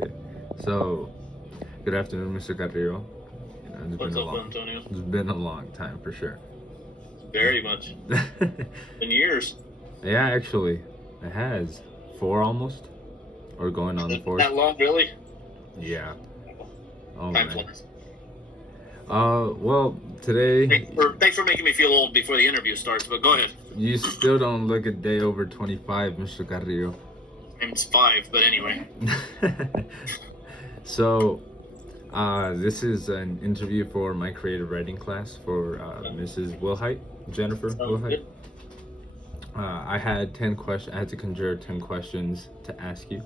Okay. So, good afternoon, Mr. Carrillo. What's up, Antonio? It's been a long time for sure. Very much. In years. Yeah, actually, it has four almost, or going on the fourth. That long, really? Yeah. Oh Time man. flies. Well, today Thanks for making me feel old before the interview starts, but go ahead. you still don't look a day over 25, Mr. Carrillo. It's five, but anyway. So, this is an interview for my creative writing class for Mrs. Wilhite, Jennifer Sounds Wilhite. good. I had 10 questions. I had to conjure 10 questions to ask you,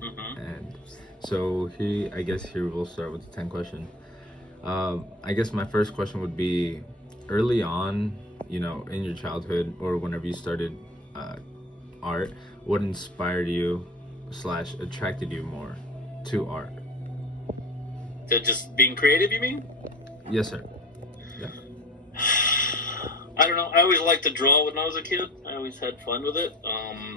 Mm-hmm. and so I guess here we'll start with the 10 question. I guess my first question would be, early on, in your childhood or whenever you started uh, art, what inspired you slash attracted you more to art? To just being creative, you mean? Yes, sir. Yeah. I don't know. I always liked to draw when I was a kid. I always had fun with it.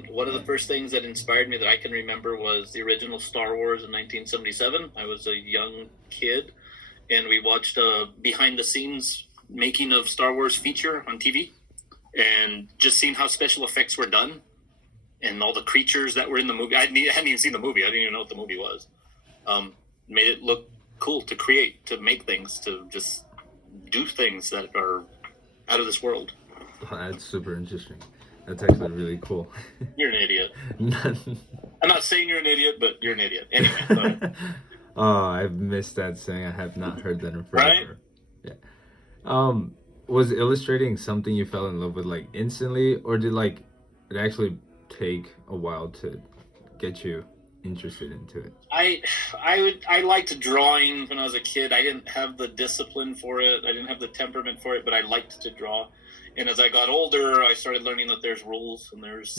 One of the first things that inspired me that I can remember was the original Star Wars in 1977. I was a young kid, and we watched a behind the scenes making of Star Wars feature on TV, and just seeing how special effects were done and all the creatures that were in the movie. I hadn't even seen the movie. I didn't even know what the movie was. Made it look cool to create, to make things, to just do things that are out of this world. Oh, that's super interesting. That's actually really cool. You're an idiot. I'm not saying you're an idiot, but you're an idiot. Anyway, go ahead. Oh, I've missed that saying. I have not heard that in Right? forever. Yeah. Um, was illustrating something you fell in love with like instantly, or did like it actually take a while to get you interested into it? I liked drawing when I was a kid. I didn't have the discipline for it. I didn't have the temperament for it, but I liked to draw. And as I got older, I started learning that there's rules and there's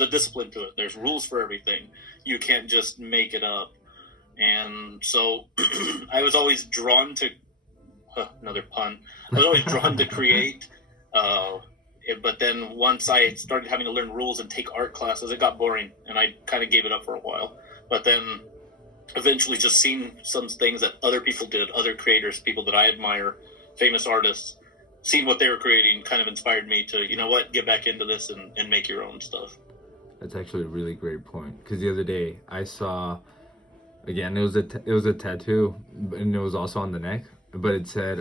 a discipline to it. There's rules for everything. You can't just make it up. And so I was always drawn to another pun. I was always drawn to create. Uh, but then once I started having to learn rules and take art classes, it got boring, and I kind of gave it up for a while. But then eventually, just seeing some things that other people did, other creators, people that I admire, famous artists, seeing what they were creating, kind of inspired me to, you know what, get back into this and make your own stuff. That's actually a really great point. Because the other day I saw, again, it was a tattoo, and it was also on the neck, but it said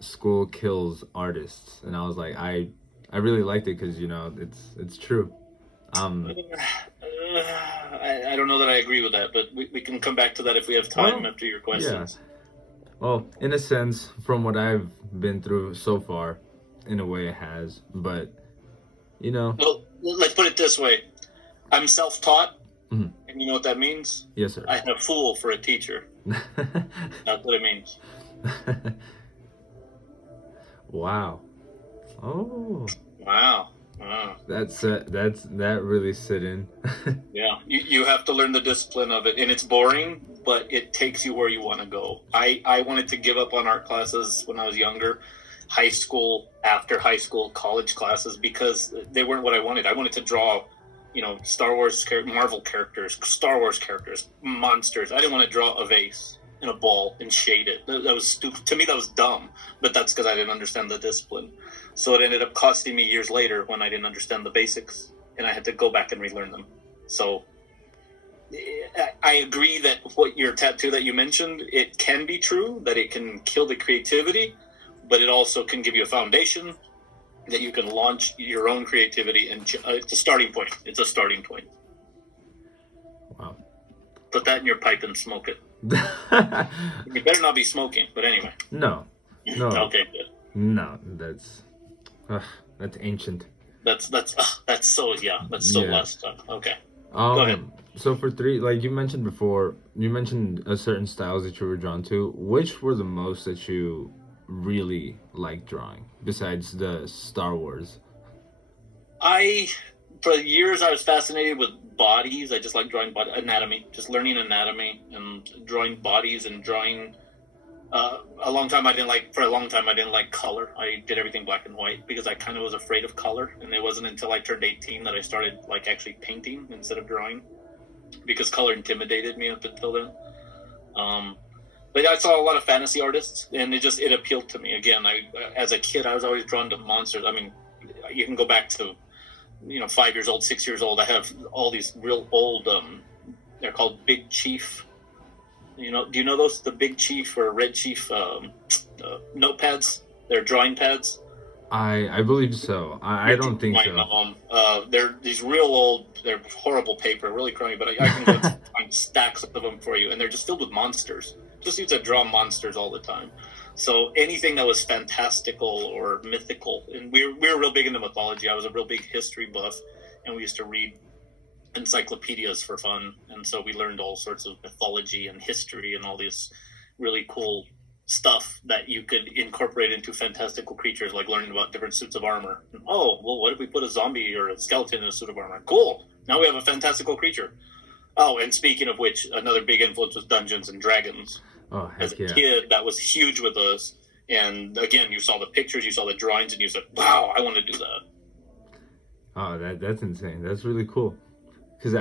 "School kills artists," and I was like, I really liked it because it's true. Um, I don't know that I agree with that, but we can come back to that if we have time well, after your yeah. questions. Well, in a sense, from what I've been through so far, in a way it has. But you know, Well, let's put it this way. I'm self-taught, mhm. and you know what that means? Yes, sir. I had a fool for a teacher. That's what it means. Wow. Oh, Wow. Wow. that really sit in. Yeah. You have to learn the discipline of it, and it's boring, but it takes you where you want to go. I wanted to give up on art classes when I was younger, high school, after high school, college classes, because they weren't what I wanted. I wanted to draw, Star Wars, Marvel characters, Star Wars characters, monsters. I didn't want to draw a vase and a ball and shade it. That was stupid. To me, that was dumb, but that's because I didn't understand the discipline. So it ended up costing me years later when I didn't understand the basics, and I had to go back and relearn them. So I agree that what your tattoo that you mentioned, it can be true that it can kill the creativity, but it also can give you a foundation that you can launch your own creativity, and it's a starting point. It's a starting point. Wow. Put that in your pipe and smoke it. You better not be smoking, but anyway. No, no, Okay, good. no. Ugh, that's ancient. That's so, yeah. That's so Yeah. last time. Okay, go ahead. So for three, like you mentioned before, you mentioned a certain styles that you were drawn to. Which were the most that you really liked drawing besides the Star Wars? For years, I was fascinated with bodies. I just like drawing body anatomy, just learning anatomy and drawing bodies and drawing. For a long time, I didn't like color. I did everything black and white because I kind of was afraid of color. And it wasn't until I turned 18 that I started like actually painting instead of drawing. because color intimidated me up until then. But I saw a lot of fantasy artists, and it appealed to me. Again, as a kid, I was always drawn to monsters. I mean, you can go back to 5 years old, 6 years old. I have all these real old. They're called Big Chief. Do you know those? The Big Chief or Red Chief notepads. They're drawing pads. I believe so. I don't think might so. know them. They're these real old. They're horrible paper, really crummy. But I can go find stacks of them for you, and they're just filled with monsters. Just used to draw monsters all the time. So anything that was fantastical or mythical, and we were real big into mythology. I was a real big history buff, and we used to read encyclopedias for fun. And so we learned all sorts of mythology and history and all this really cool stuff that you could incorporate into fantastical creatures, like learning about different suits of armor. Oh, well, what if we put a zombie or a skeleton in a suit of armor? Cool. Now we have a fantastical creature. Oh, and speaking of which, another big influence was Dungeons and Dragons. Oh, As heck a yeah. kid, that was huge with us. And again, you saw the pictures, you saw the drawings, and you said, wow, I want to do that. Oh, that's insane. That's really cool. Because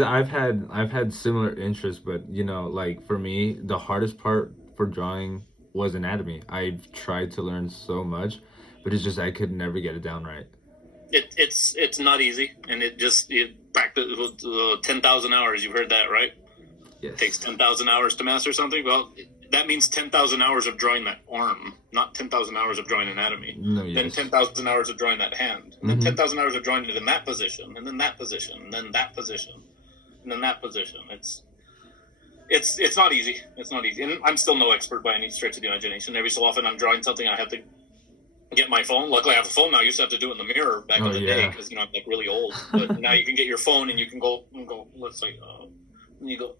I've had similar interests, but like for me, the hardest part for drawing was anatomy. I've tried to learn so much, but it's just I could never get it down right. It's not easy, and it practice 10,000 hours. You've heard that, right? Yes. It takes 10,000 hours to master something. Well, that means 10,000 hours of drawing that arm, not 10,000 hours of drawing anatomy. No, Then yes. 10,000 hours of drawing that hand, and then Mhm. 10,000 hours of drawing it in that position, and then that position, and then that position, and then that position. It's not easy. It's not easy, and I'm still no expert by any stretch of the imagination. Every so often, I'm drawing something, I have to get my phone. Luckily, I have a phone now. I used to have to do it in the mirror back in the day because I'm like really old. But now you can get your phone and you can go. Let's say, and you go.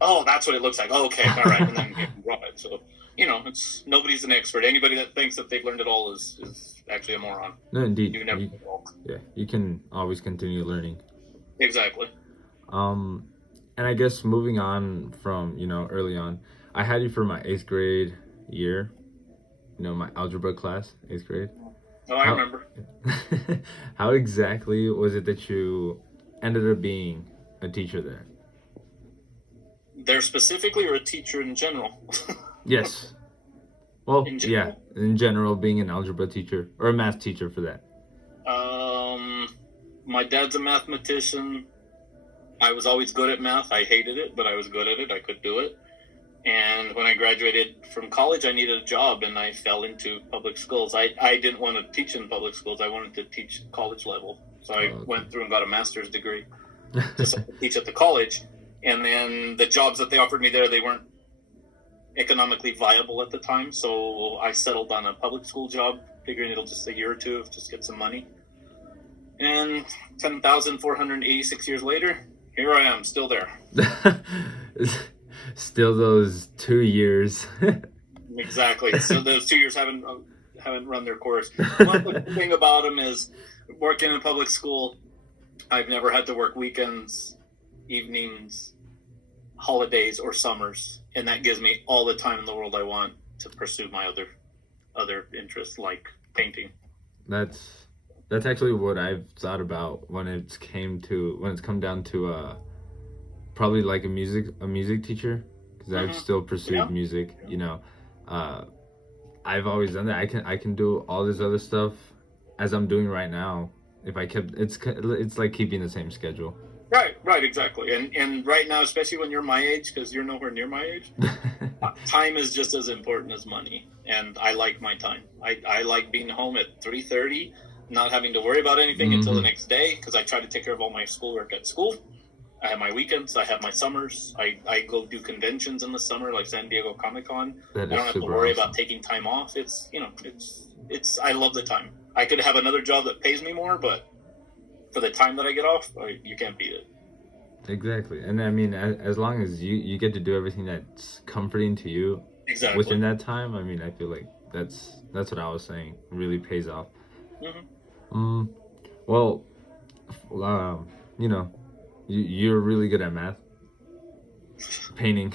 Oh, that's what it looks like. Oh, okay, all right, and then you can draw it. So it's nobody's an expert. Anybody that thinks that they've learned it all is actually a moron. No, indeed. You never. You can always continue learning. Exactly. And I guess moving on from early on, I had you for my 8th grade year. My algebra class, 8th grade. Oh, I remember. How exactly was it that you ended up being a teacher there? There specifically, or a teacher in general? Yes. Well, In yeah, general? in general, being an algebra teacher or a math teacher for that. My dad's a mathematician. I was always good at math. I hated it, but I was good at it. I could do it. And when I graduated from college, I needed a job, and I fell into public schools. I didn't want to teach in public schools. I wanted to teach college level. So I went through and got a master's degree to teach at the college. And then the jobs that they offered me there, they weren't economically viable at the time. So I settled on a public school job, figuring it'll just a year or two, just get some money. And 10,486 years later, here I am, still there. Still those 2 years. Exactly. So those 2 years haven't run their course. One good thing about them is working in public school, I've never had to work weekends, evenings, holidays, or summers, and that gives me all the time in the world I want to pursue my other interests like painting. That's actually what I've thought about when it's come down to probably like a music teacher, because I've still pursued music. I've always done that. I can do all this other stuff as I'm doing right now. If I kept, it's like keeping the same schedule. Right, exactly. And right now, especially when you're my age, because you're nowhere near my age, time is just as important as money. And I like my time. I like being home at 3:30, not having to worry about anything until the next day, because I try to take care of all my schoolwork at school. I have my weekends. I have my summers. I go do conventions in the summer, like San Diego Comic-Con. I don't have to worry about taking time off. It's I love the time. I could have another job that pays me more, but for the time that I get off, you can't beat it. Exactly. And I mean, as long as you get to do everything that's comforting to you within that time, I mean, I feel like that's what I was saying. It really pays off. Well, you're really good at math, painting,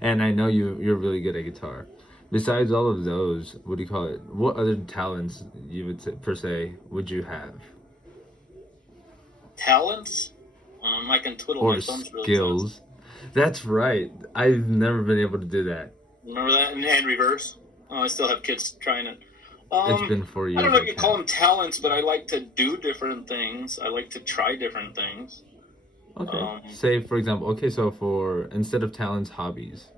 and I know you're really good at guitar. Besides all of those, what do you call it? What other talents you would say, per se would you have? talents. I can twiddle my Or thumbs really fast. skills. That's right. I've never been able to do that. Remember that? And reverse. Oh, I still have kids trying it. It's been 4 I don't years. know I if you call can't. them talents, but I like to do different things. I like to try different things. Okay. Say for example. Okay, so for instead of talents, hobbies.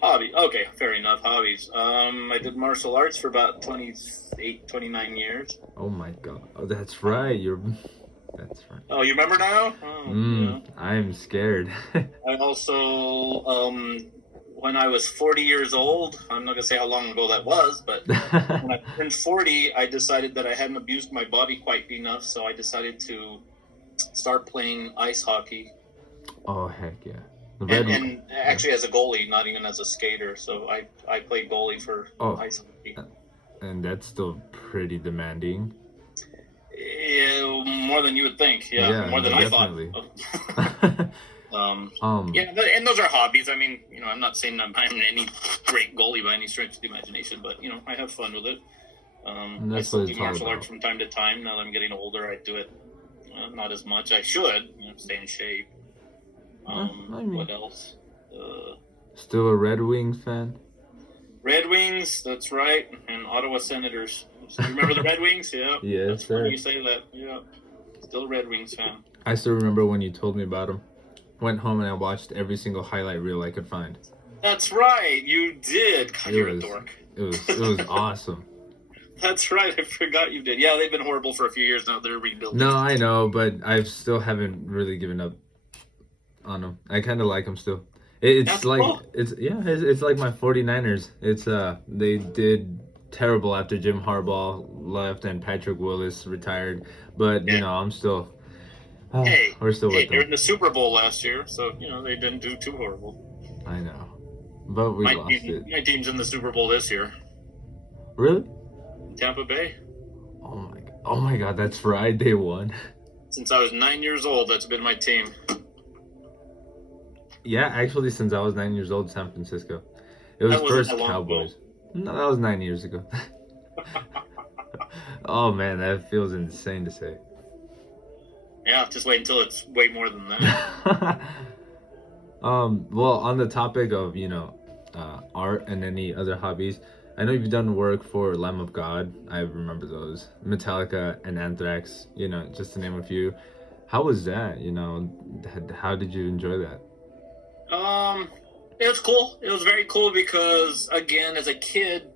Hobby. Okay, fair enough. Hobbies. I did martial arts for about 28, 29 years. Oh my god. Oh, that's right. You're. That's right. Oh, you remember now? Oh, yeah. I'm scared. I also, when I was 40 years old, I'm not going to say how long ago that was, but when I turned 40, I decided that I hadn't abused my body quite enough, so I decided to start playing ice hockey. Oh heck yeah. And actually as a goalie, not even as a skater. So I played goalie for ice hockey. And that's still pretty demanding. Yeah, more than you would think. Yeah, more than definitely. I thought. Yeah, and those are hobbies. I mean, I'm not saying I'm any great goalie by any stretch of the imagination, but I have fun with it. I still do martial arts from time to time. Now that I'm getting older, I do it not as much. I should, stay in shape. What else? Still a Red Wings fan? Red Wings, that's right, and Ottawa Senators. So you remember the Red Wings? Yeah. Yes, that's sir. Funny you say that. Yeah. Still a Red Wings fan. I still remember when you told me about them. Went home and I watched every single highlight reel I could find. That's right, you did. God, you're a dork. It was awesome. That's right, I forgot you did. Yeah, they've been horrible for a few years now. They're rebuilding. No, I know, but I still haven't really given up on them. I kind of like them still. It's like it's like my 49ers. It's they did terrible after Jim Harbaugh left and Patrick Willis retired, but I'm still. We're still with them. They were in the Super Bowl last year, so they didn't do too horrible. I know, but we lost it. My team's in the Super Bowl this year. Really? Tampa Bay. Oh my God, that's right. They won. Since I was 9 years old, that's been my team. Yeah, actually, since I was 9 years old, San Francisco. It was first Cowboys. No, that was 9 years ago. Oh man, that feels insane to say. Yeah, just wait until it's way more than that. Well, on the topic of art and any other hobbies, I know you've done work for Lamb of God. I remember those. Metallica and Anthrax. Just to name a few. How was that? How did you enjoy that? It was cool. It was very cool because, again, as a kid,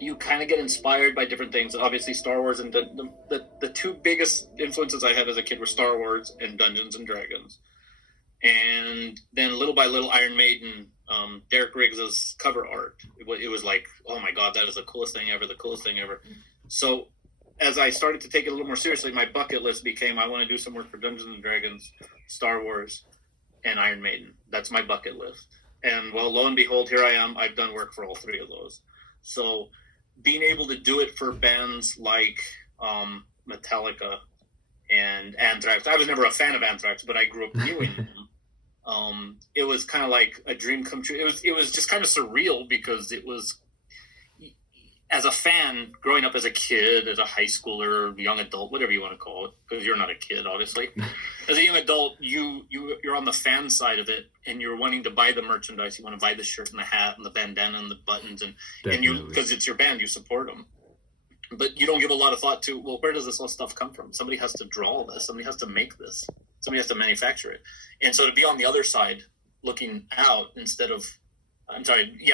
you kind of get inspired by different things. Obviously, Star Wars and the two biggest influences I had as a kid were Star Wars and Dungeons and Dragons. And then little by little, Iron Maiden, Derek Riggs's cover art. It was like, oh my God, that is the coolest thing ever, the coolest thing ever. So as I started to take it a little more seriously, my bucket list became, I want to do some work for Dungeons and Dragons, Star Wars, and Iron Maiden. That's my bucket list. And well, lo and behold, here I am. I've done work for all three of those. So being able to do it for bands like Metallica and Anthrax. I was never a fan of Anthrax, but I grew up viewing them. It was kind of like a dream come true. It was just kind of surreal because it was, as a fan, growing up as a kid, as a high schooler, young adult, whatever you want to call it, because you're not a kid, obviously. As a young adult, you're on the fan side of it, and you're wanting to buy the merchandise. You want to buy the shirt and the hat and the bandana and the buttons, and you, because it's your band, you support them. But you don't give a lot of thought to, well, where does this all stuff come from? Somebody has to draw this. Somebody has to make this. Somebody has to manufacture it. And so to be on the other side, looking out instead of,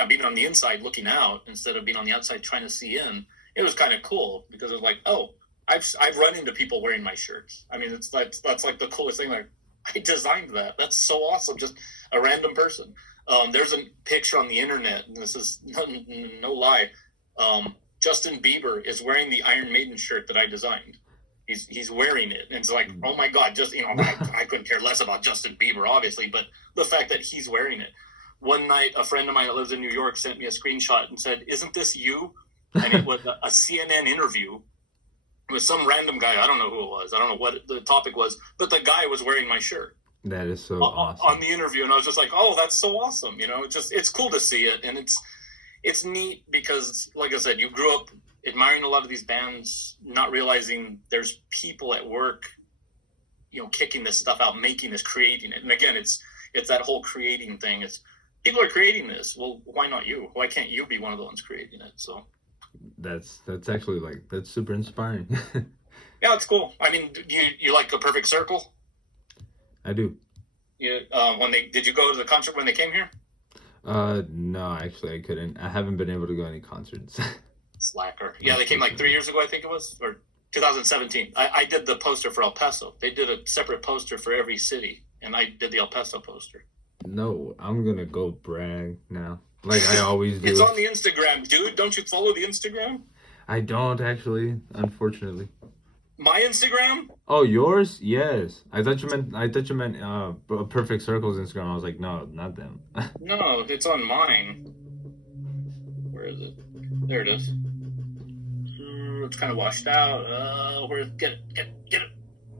being on the inside looking out instead of being on the outside trying to see in, it was kind of cool because it was like, oh, I've run into people wearing my shirts. I mean, that's like the coolest thing. Like, I designed that. That's so awesome. Just a random person. There's a picture on the internet, and this is no lie. Justin Bieber is wearing the Iron Maiden shirt that I designed. He's wearing it, and it's like, oh my God, I couldn't care less about Justin Bieber, obviously, but the fact that he's wearing it. One night, a friend of mine that lives in New York sent me a screenshot and said, "Isn't this you?" And it was a CNN interview with some random guy. I don't know who it was. I don't know what the topic was, but the guy was wearing my shirt. That is so awesome. On the interview, and I was just like, "Oh, that's so awesome!" It's cool to see it, and it's neat because, like I said, you grew up admiring a lot of these bands, not realizing there's people at work, kicking this stuff out, making this, creating it. And again, it's that whole creating thing. It's people are creating this. Well, why not you? Why can't you be one of the ones creating it? So That's actually that's super inspiring. yeah, it's cool. I mean, you like A Perfect Circle? I do. Yeah. Did you go to the concert when they came here? No, actually I couldn't. I haven't been able to go to any concerts. Slacker. Yeah, they came like 3 years ago, I think it was, or 2017. I did the poster for El Paso. They did a separate poster for every city, and I did the El Paso poster. No, I'm gonna go brag now. Like I always do. It's on the Instagram, dude. Don't you follow the Instagram? I don't actually, unfortunately. My Instagram? Oh, yours? Yes. I thought you meant Perfect Circle's Instagram. I was like, no, not them. No, it's on mine. Where is it? There it is. It's kind of washed out. Get it.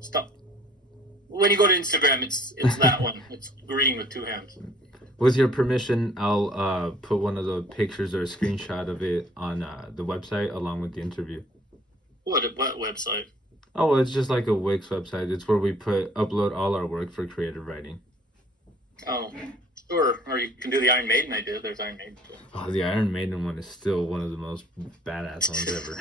Stop. When you go to Instagram, it's that one. It's green with two hands. With your permission, I'll put one of the pictures or a screenshot of it on the website along with the interview. What website? Oh, well, it's just like a Wix website. It's where we upload all our work for creative writing. Oh, sure. Or you can do the Iron Maiden I did. There's Iron Maiden. Oh, the Iron Maiden one is still one of the most badass ones ever.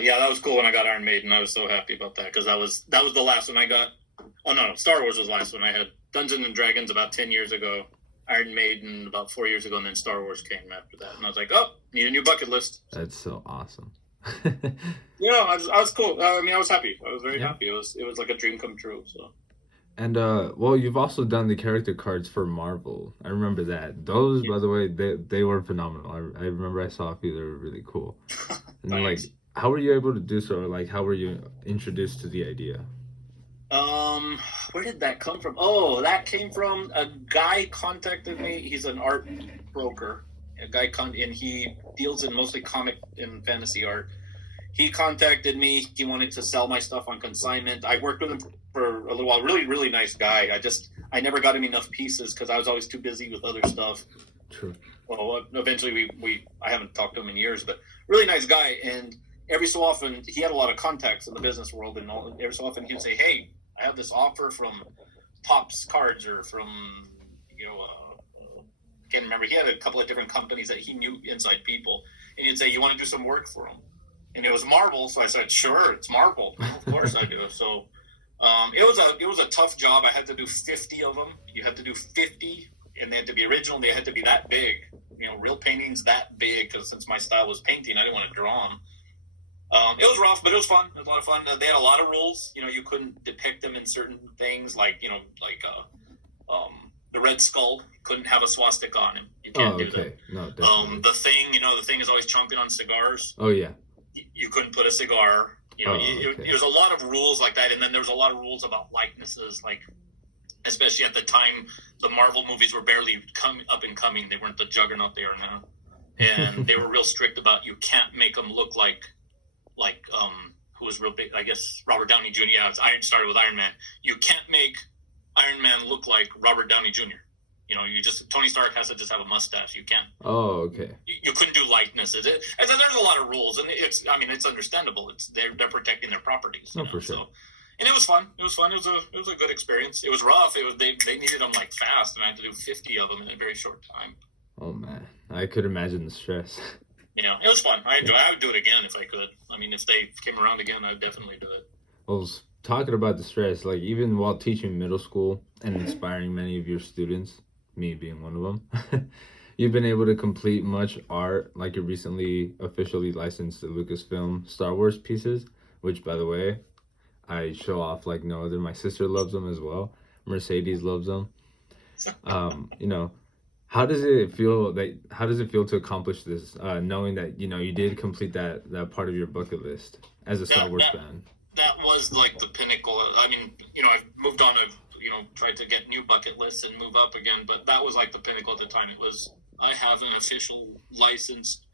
Yeah, that was cool when I got Iron Maiden. I was so happy about that because that was the last one I got. Oh no, Star Wars was the last one I had. Dungeons and Dragons about 10 years ago. Iron Maiden about 4 years ago, and then Star Wars came after that. And I was like, oh, need a new bucket list. That's so awesome. Yeah, I was cool. I was happy. I was very happy. It was like a dream come true. So. And well, you've also done the character cards for Marvel. I remember that. Those, by the way, they were phenomenal. I remember I saw a few. They were really cool. And then, like, how were you able to do so? Or, like, how were you introduced to the idea? Where did that come from? Oh, that came from a guy contacted me. He's an art broker. And he deals in mostly comic and fantasy art. He contacted me. He wanted to sell my stuff on consignment. I worked with him for a little while. Really, really nice guy. I never got him enough pieces because I was always too busy with other stuff. True. Well, eventually I haven't talked to him in years, but really nice guy. And every so often, he had a lot of contacts in the business world, and every so often he'd say, "Hey, I have this offer from Pops Cards or from can't remember. He had a couple of different companies that he knew inside people, and he'd say, "You want to do some work for him?" And it was Marvel, so I said, "Sure, it's Marvel. Of course I do." So it was a tough job. I had to do 50 of them. You had to do 50, and they had to be original. They had to be that big, real paintings that big. Because since my style was painting, I didn't want to draw them. It was rough, but it was fun. It was a lot of fun. They had a lot of rules. You couldn't depict them in certain things, like the Red Skull. Couldn't have a swastika on him. You can't do that. No, definitely. The thing is always chomping on cigars. Oh yeah. You couldn't put a cigar. It was a lot of rules like that, and then there was a lot of rules about likenesses, like especially at the time, the Marvel movies were barely up and coming. They weren't the juggernaut they are now, and they were real strict about you can't make them look like who was real big. I guess Robert Downey Jr. Yeah, it started with Iron Man. You can't make Iron Man look like Robert Downey Jr. Tony Stark has to just have a mustache. You can't. Oh, okay. You couldn't do likenesses. And there's a lot of rules, and it's understandable. They're protecting their properties. For sure. So, and it was fun. It was fun. It was a good experience. It was rough. They needed them like fast, and I had to do 50 of them in a very short time. Oh man, I could imagine the stress. It was fun. I would do it again if I could. If they came around again, I'd definitely do it. Well, talking about the stress, like even while teaching middle school and inspiring many of your students, me being one of them, you've been able to complete much art, like your recently officially licensed Lucasfilm Star Wars pieces, which, by the way, I show off like no other. My sister loves them as well. Mercedes loves them. How does it feel to accomplish this, knowing that you did complete that part of your bucket list as a Star Wars fan? That was like the pinnacle. I've moved on. I've tried to get new bucket lists and move up again, but that was like the pinnacle at the time. It was, I have an official licensed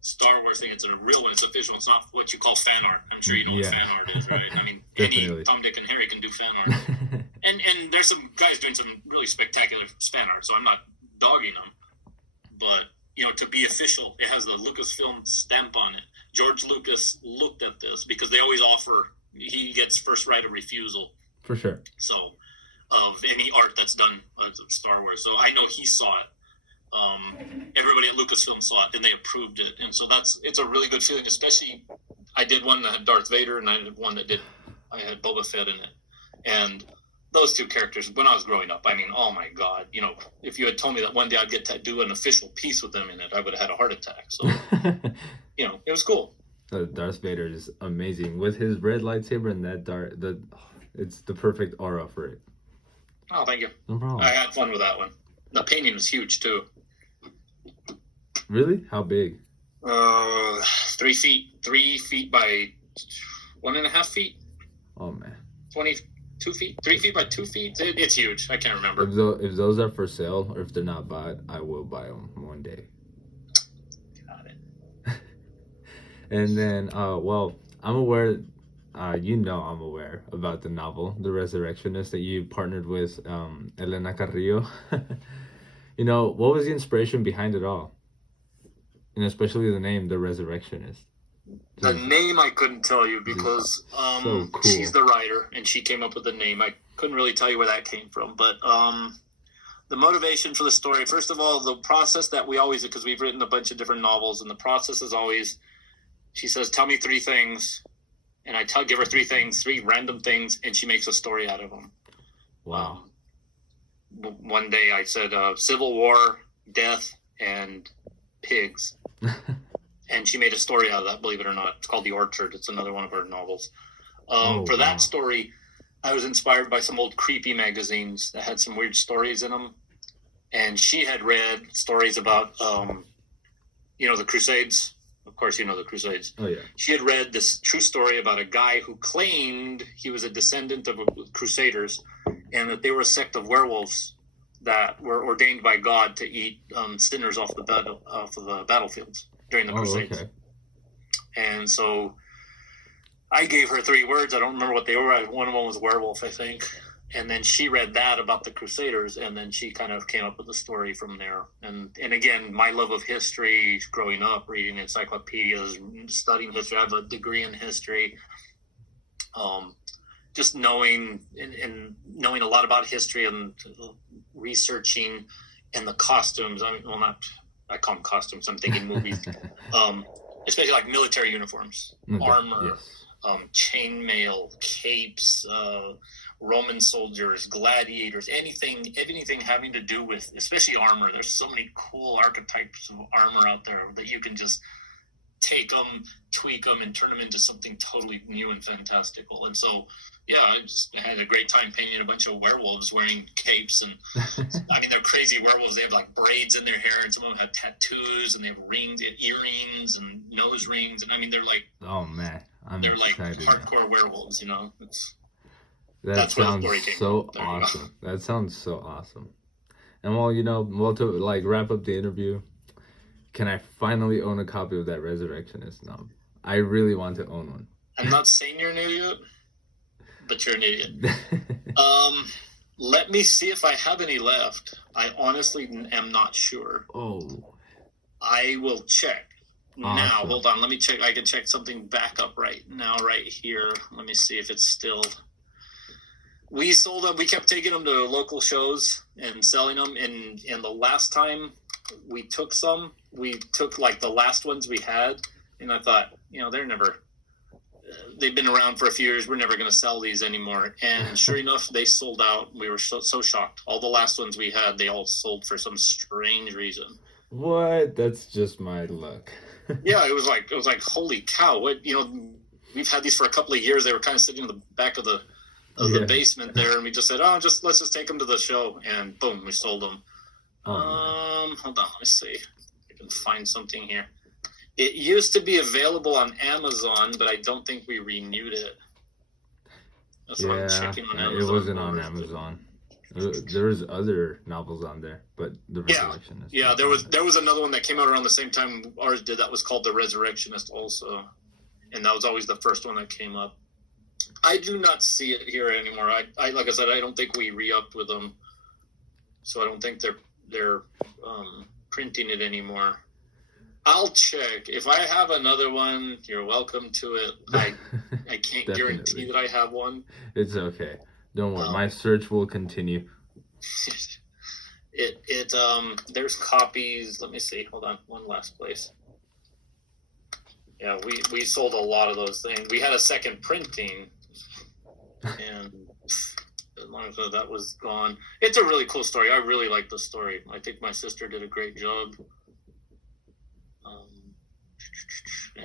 Star Wars thing. It's a real one. It's official. It's not what you call fan art. I'm sure you know what fan art is, right? Any Tom, Dick, and Harry can do fan art. and there's some guys doing some really spectacular fan art, so I'm not dogging them. But, to be official, it has the Lucasfilm stamp on it. George Lucas looked at this because they always offer he gets first right of refusal. For sure. So, of any art that's done of Star Wars. So I know he saw it. Everybody at Lucasfilm saw it, and they approved it. And so it's a really good feeling. Especially, I did one that had Darth Vader, and I did one that I had Boba Fett in it. And those two characters, when I was growing up, I mean, oh my God, if you had told me that one day I'd get to do an official piece with them in it, I would have had a heart attack. So, it was cool. Darth Vader is amazing with his red lightsaber and that it's the perfect aura for it. Oh, thank you. No problem. I had fun with that one. The painting was huge too. Really? How big? 3 feet. 3 feet by 1.5 feet. Oh man. 22 feet. 3 feet by 2 feet. It's huge. I can't remember. If those are for sale or if they're not bought, I will buy them one day. Got it. And then, well, I'm aware. I'm aware about the novel, The Resurrectionist, that you partnered with Elena Carrillo. What was the inspiration behind it all? And especially the name, The Resurrectionist. The name I couldn't tell you because so cool. She's the writer and she came up with the name. I couldn't really tell you where that came from. But the motivation for the story, first of all, the process that we always do, because we've written a bunch of different novels, and the process is always, she says, tell me 3 things. And I give her 3 things, 3 random things, and she makes a story out of them. Wow. One day I said Civil War, death, and pigs. And she made a story out of that, believe it or not. It's called The Orchard. It's another one of her novels. For that story, I was inspired by some old creepy magazines that had some weird stories in them. And she had read stories about, the Crusades. Of course, the Crusades. Oh, yeah. She had read this true story about a guy who claimed he was a descendant of Crusaders and that they were a sect of werewolves that were ordained by God to eat sinners off the battlefields during the Crusades. Okay. And so I gave her 3 words. I don't remember what they were. One of them was werewolf, I think. And then she read that about the Crusaders, and then she kind of came up with the story from there. And again, my love of history, growing up, reading encyclopedias, studying history. I have a degree in history. Just knowing and knowing a lot about history and researching and the costumes. I call them costumes. I'm thinking movies. Especially like military uniforms, armor, yes. Chainmail, capes, Roman soldiers, gladiators, anything having to do with, especially armor. There's so many cool archetypes of armor out there that you can just take them, tweak them, and turn them into something totally new and fantastical. And so, yeah, I had a great time painting a bunch of werewolves wearing capes. And I mean, they're crazy werewolves. They have like braids in their hair, and some of them have tattoos, and they have rings, earrings, and nose rings. And I mean, they're like, oh man, they're like hardcore werewolves. That sounds so awesome. That sounds so awesome. And to like wrap up the interview, can I finally own a copy of that Resurrectionist novel? I really want to own one. I'm not saying you're an idiot, but you're an idiot. Let me see if I have any left. I honestly am not sure. Oh. I will check. Awesome. Now, hold on. Let me check. I can check something back up right now, right here. Let me see if it's still... We sold them. We kept taking them to local shows and selling them. And the last time we took some, we took like the last ones we had. And I thought, they've been around for a few years. We're never going to sell these anymore. And sure enough, they sold out. We were so shocked. All the last ones we had, they all sold for some strange reason. What? That's just my luck. Yeah, it was like, holy cow. What, we've had these for a couple of years. They were kind of sitting in the back of the basement there, and we just said, let's just take them to the show, and boom, we sold them. Hold on, let me see if I can find something here. It used to be available on Amazon, but I don't think we renewed it. That's what I'm checking on Amazon. It wasn't on Amazon. There was other novels on there, but The Resurrectionist. Yeah, there was another one that came out around the same time ours did. That was called The Resurrectionist also, and that was always the first one that came up. I do not see it here anymore. I like I said, I don't think we re-upped with them, so I don't think they're printing it anymore. I'll check. If I have another one, you're welcome to it. I can't guarantee Definitely. that I have one. It's okay. Don't worry. Um, My search will continue. there's copies. Let me see. Hold on. One last place. Yeah, we sold a lot of those things. We had a second printing, and as long as that was gone, it's a really cool story. I really like the story. I think my sister did a great job.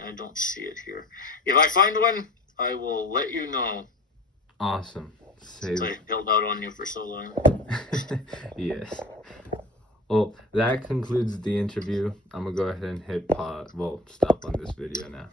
I don't see it here. If I find one, I will let you know. Awesome. Since Save. I held out on you for so long. Yes. Well, that concludes the interview. I'm gonna go ahead and hit pause. Well, stop on this video now.